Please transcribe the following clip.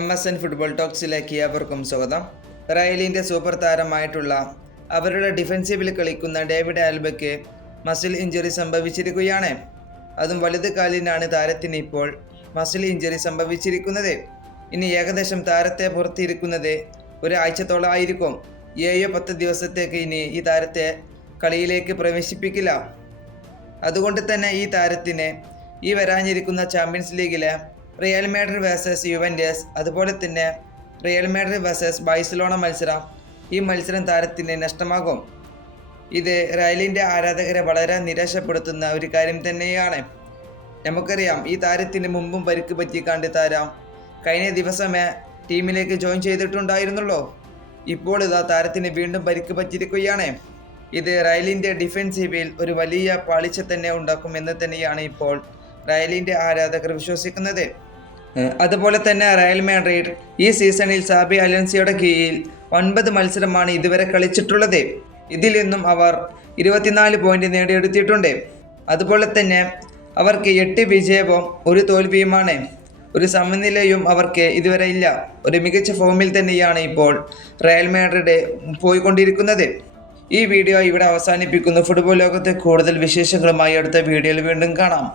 MSN football ടോക്സിലേക്ക് ഏവർക്കും സ്വാഗതം. റയലിൻ്റെ super താരമായിട്ടുള്ള അവരുടെ ഡിഫൻസീവിൽ കളിക്കുന്ന ഡേവിഡ് ആൽബയ്ക്ക് മസിൽ ഇഞ്ചുറി സംഭവിച്ചിരിക്കുകയാണ്. അതും വലത് കാലിനാണ് താരത്തിന് ഇപ്പോൾ മസിൽ ഇഞ്ചുറി സംഭവിച്ചിരിക്കുന്നത്. ഇനി ഏകദേശം താരത്തെ പുറത്തിരിക്കുന്നത് ഒരാഴ്ചത്തോളം ആയിരിക്കും. 7-10 ദിവസത്തേക്ക് ഇനി ഈ താരത്തെ കളിയിലേക്ക് പ്രവേശിപ്പിക്കില്ല. അതുകൊണ്ട് തന്നെ ഈ താരത്തിന് ഈ വരാനിരിക്കുന്ന ചാമ്പ്യൻസ് ലീഗിലെ റിയൽ മാഡ്രിഡ് വേഴ്സസ് യുവൻറ്റസ്, അതുപോലെ തന്നെ റിയൽ മാഡ്രിഡ് വേഴ്സസ് ബാഴ്സലോണ മത്സരം, ഈ മത്സരം താരത്തിന് നഷ്ടമാകും. ഇത് റയലിൻ്റെ ആരാധകരെ വളരെ നിരാശപ്പെടുത്തുന്ന ഒരു കാര്യം തന്നെയാണ്. നമുക്കറിയാം, ഈ താരത്തിന് മുമ്പും പരിക്ക് പറ്റിക്കാണ്ട് താരം കഴിഞ്ഞ ദിവസമേ ടീമിലേക്ക് ജോയിൻ ചെയ്തിട്ടുണ്ടായിരുന്നുള്ളൂ. ഇപ്പോൾ ഇതാ താരത്തിന് വീണ്ടും പരിക്ക് പറ്റിയിരിക്കുകയാണ്. ഇത് റയലിൻ്റെ ഡിഫൻസീവിൽ ഒരു വലിയ പാളിച്ച തന്നെ ഉണ്ടാക്കും എന്ന് തന്നെയാണ് ഇപ്പോൾ റയലിൻ്റെ ആരാധകർ വിശ്വസിക്കുന്നത്. അതുപോലെ തന്നെ റയൽ മാഡ്രിഡ് ഈ സീസണിൽ സാബി അലോൻസോയുടെ കീഴിൽ 9 മത്സരമാണ് ഇതുവരെ കളിച്ചിട്ടുള്ളത്. ഇതിൽ നിന്നും അവർ 24 പോയിന്റ് നേടിയെടുത്തിട്ടുണ്ട്. അതുപോലെ തന്നെ അവർക്ക് 8 വിജയവും 1 തോൽവിയുമാണ്. ഒരു സമനിലയും അവർക്ക് ഇതുവരെ ഇല്ല. ഒരു മികച്ച ഫോമിൽ തന്നെയാണ് ഇപ്പോൾ റയൽ മാഡ്രിഡ് പോയിക്കൊണ്ടിരിക്കുന്നത്. ഈ വീഡിയോ ഇവിടെ അവസാനിപ്പിക്കുന്നു. ഫുട്ബോൾ ലോകത്തെ കൂടുതൽ വിശേഷങ്ങളുമായി അടുത്ത വീഡിയോയിൽ വീണ്ടും കാണാം.